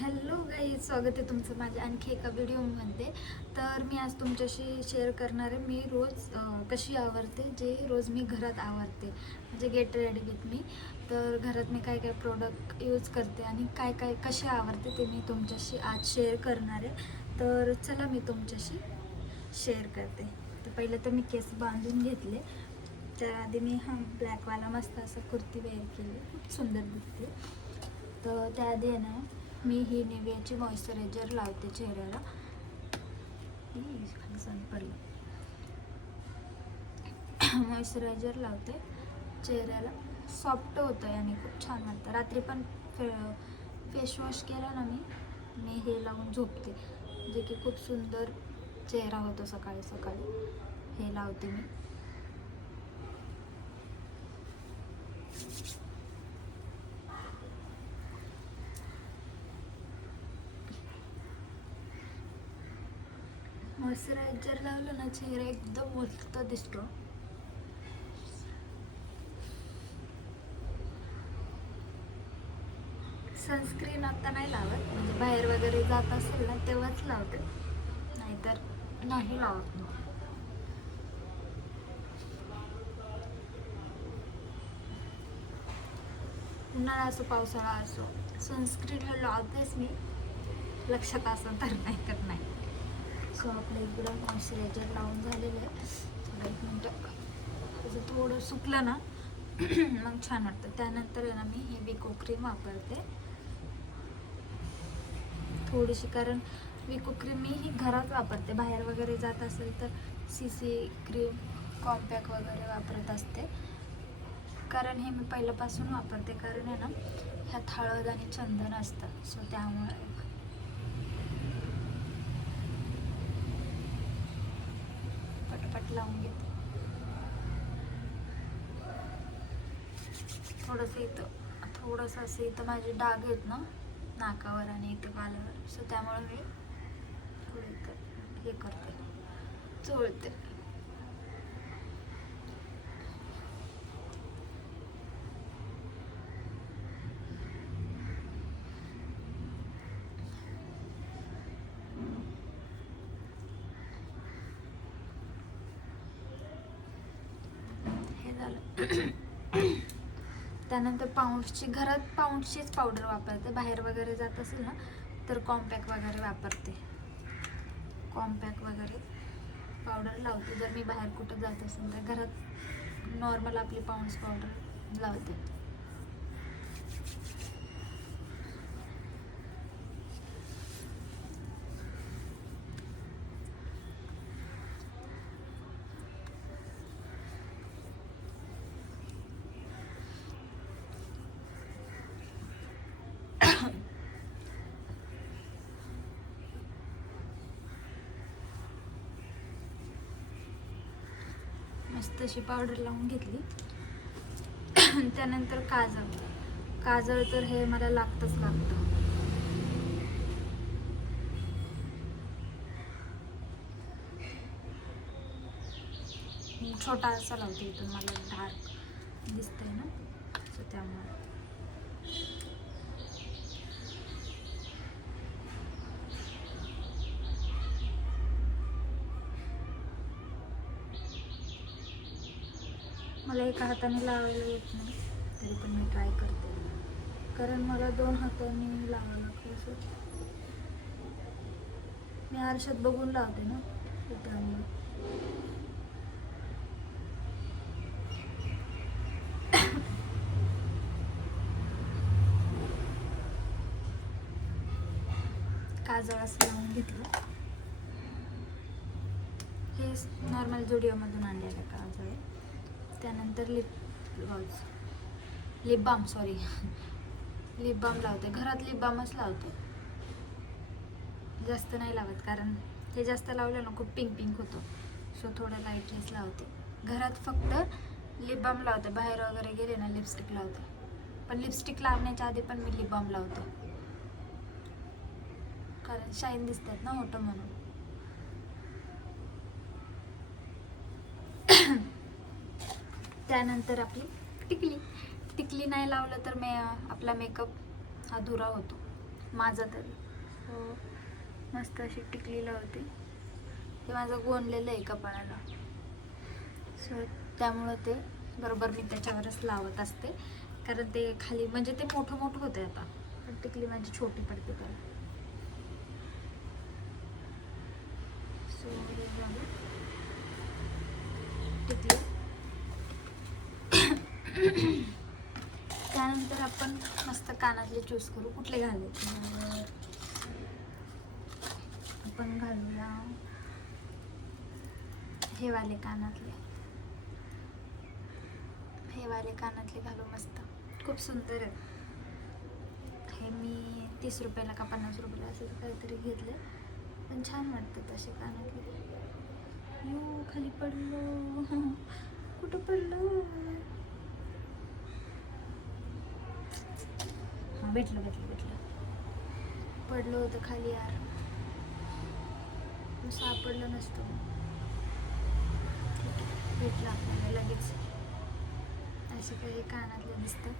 Hello guys, स्वागत आहे तुमचं माझ्या आणखी एका व्हिडिओमध्ये. तर मी आज तुमच्याशी शेअर करणार आहे मी रोज कशी आवरते, जे रोज मी घरात आवरते, म्हणजे गेट रेडी विथ मी. तर घरात मी काय काय प्रोडक्ट यूज करते आणि काय काय कसे आवरते ते मी तुमच्याशी आज शेअर करणार आहे. तर चला मी तुमच्याशी शेअर करते. तर पहिलं तर मी केस बांधून घेतले. त्याआधी मी ब्लॅकवाला मस्त असं कुर्ती वेअर केली, खूप सुंदर दिसते. तर त्याआधी आहे ना, मी ही निव्हियाची मॉइश्चरायझर लावते चेहऱ्याला. पडलं. मॉइश्चरायझर लावते चेहऱ्याला, सॉफ्ट होतं आणि खूप छान वाटतं. रात्री पण फेस वॉश केला ना मी हे लावून झोपते, जे की खूप सुंदर चेहरा होतो. सकाळी सकाळी हे लावते मी. मॉइश्चरायझर लावलं ना, चेहरा एकदम मस्त दिसतो. सनस्क्रीन आता नाही लावत, म्हणजे बाहेर वगैरे जात असेल ना तेव्हाच लावते, नाहीतर नाही लावत मग. उन्हाळा असो पावसाळा असो सनस्क्रीन लावतेच मी, लक्षात असं तर नाही तर नाही. सो आपलं इकडं मॉइश्चरायझर लावून झालेलं आहे. थोडं एक मिनटं त्याचं थोडं सुकलं ना मग छान वाटतं. त्यानंतर आहे ना, मी हे विको क्रीम वापरते थोडीशी, कारण विको क्रीम मी ही घरात वापरते. बाहेर वगैरे जात असेल तर CC क्रीम, कॉम्पॅक्ट वगैरे वापरत असते. कारण हे मी पहिल्यापासून वापरते, कारण आहे ना ह्यात हळद आणि चंदन असतं. सो त्यामुळे पटपट लावून घेते. थोडंसं असं इथं माझे डाग आहेत ना नाकावर आणि इथं गालावर, सो त्यामुळे मी थोडं इथं हे करते, चोळते. हे झालं. त्यानंतर घरात पाऊंड्सचीच पावडर वापरते. बाहेर वगैरे जात असेल ना तर कॉम्पॅक्ट वगैरे वापरते. कॉम्पॅक्ट वगैरे पावडर लावते जर मी बाहेर कुठं जात असेल तर. घरात नॉर्मल आपली पाऊंड्स पावडर लावते. मस्त अशी पावडर लावून घेतली. त्यानंतर काजळ तर हे मला लागतंच लागतं. छोटा असा लावते, इथून मला डार्क दिसतंय ना, सो त्यामुळे. मला एका हाताने लावायला येत नाही, तरी पण मी ट्राय करते, कारण मला 2 हातांनी लावायला लागतं. मी आरशात बघून लावते ना, त्यामुळे. काजळ असं लावून घेतलं. हे नॉर्मल जुडिओमधून आणलेलं काजळ आहे. त्यानंतर लिप बाम लावते. घरात लिप बामच लावते, जास्त नाही लावत, कारण हे जास्त लावलं ना खूप पिंक होतो. सो थोडं लाईटनेस लावते. घरात फक्त लिप बाम लावते. बाहेर वगैरे गेले ना लिपस्टिक लावते, पण लिपस्टिक लावण्याच्या आधी पण मी लिप बाम लावते, कारण शाईन दिसतात ना होतं म्हणून. त्यानंतर आपली टिकली नाही लावलं तर आपला मेकअप अधुरा होतो. माझं तरी. सो मस्त अशी टिकली लावते. ते माझं गोंडलेलं आहे कपाळाला, सो त्यामुळं ते बरोबर मी त्याच्यावरच लावत असते, कारण ते खाली म्हणजे ते मोठं मोठं होतं आता, पण टिकली माझी छोटी पडते त्याला. सो हे झालं टिकली. त्यानंतर आपण मस्त कानातले चूज करू कुठले घालायचे. आपण घालूया हे वाले कानातले, हे वाले कानातले घालू मस्त, खूप सुंदर आहे. हे मी 30 रुपयाला का 50 रुपयाला असं काहीतरी घेतले, पण छान वाटतात असे कानातले. यो खाली पडलो, कुठं पडलो. हां भेटलं भेटलं भेटलं, पडलं होतं खाली यार, सापडलं नसतं. भेटलं आपल्याला लगेच. असे काही कानातले दिसतात.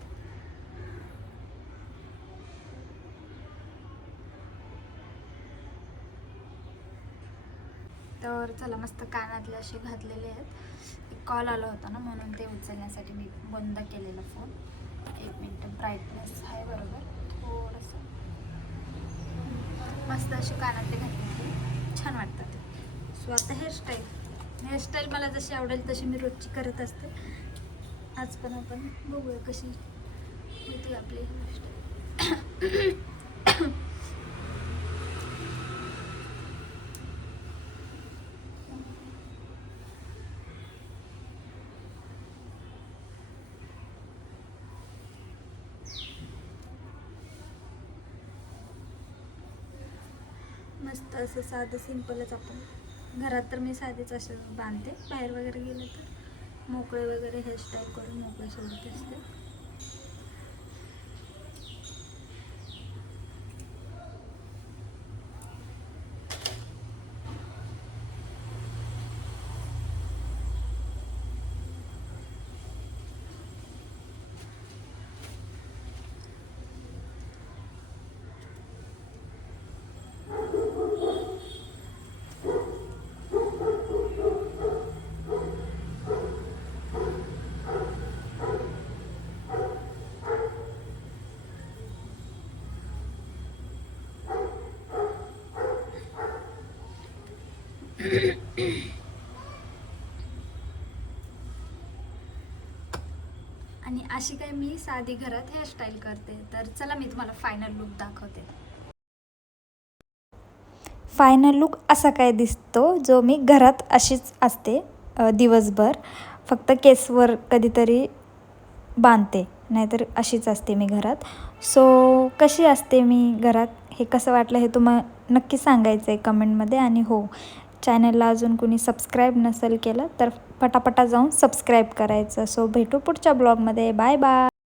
तर चला मस्त कानातले असे घातलेले आहेत. एक कॉल आला होता ना, म्हणून ते उचलण्यासाठी मी बंद केलेला फोन. 1 मिनिट, ब्राईटनेस आहे बरोबर थोडंसं. मस्त असे कानातले घातले, छान वाटतात ते. सो आता हेअरस्टाईल मला जशी आवडेल तशी मी रोजची करत असते. आज पण आपण बघूया कशी होती आपली हेअरस्टाईल. मस्त असं साधं सिंपलच. आपण घरात तर मी साधेच असं बांधते, बाहेर वगैरे गेलं तर मोकळे वगैरे हेअरस्टाईल करून मोकळे सोडत असते. आणि अशी काय मी साधी घरात हेअरस्टाईल करते. तर चला मी तुम्हाला फायनल लुक दाखवते. फायनल लुक असा काय दिसतो, जो मी घरात अशीच असते दिवसभर. फक्त केसवर कधीतरी बांधते, नाहीतर अशीच असते मी घरात. सो कशी असते मी घरात, हे कसं वाटलं हे तुम्हाला नक्की सांगायचं आहे कमेंटमध्ये. आणि हो, चॅनलला अजून कोणी सबस्क्राईब नसेल केलं तर पटापटा जाऊन सबस्क्राईब करायचं. सो भेटू पुढच्या ब्लॉगमध्ये. Bye bye.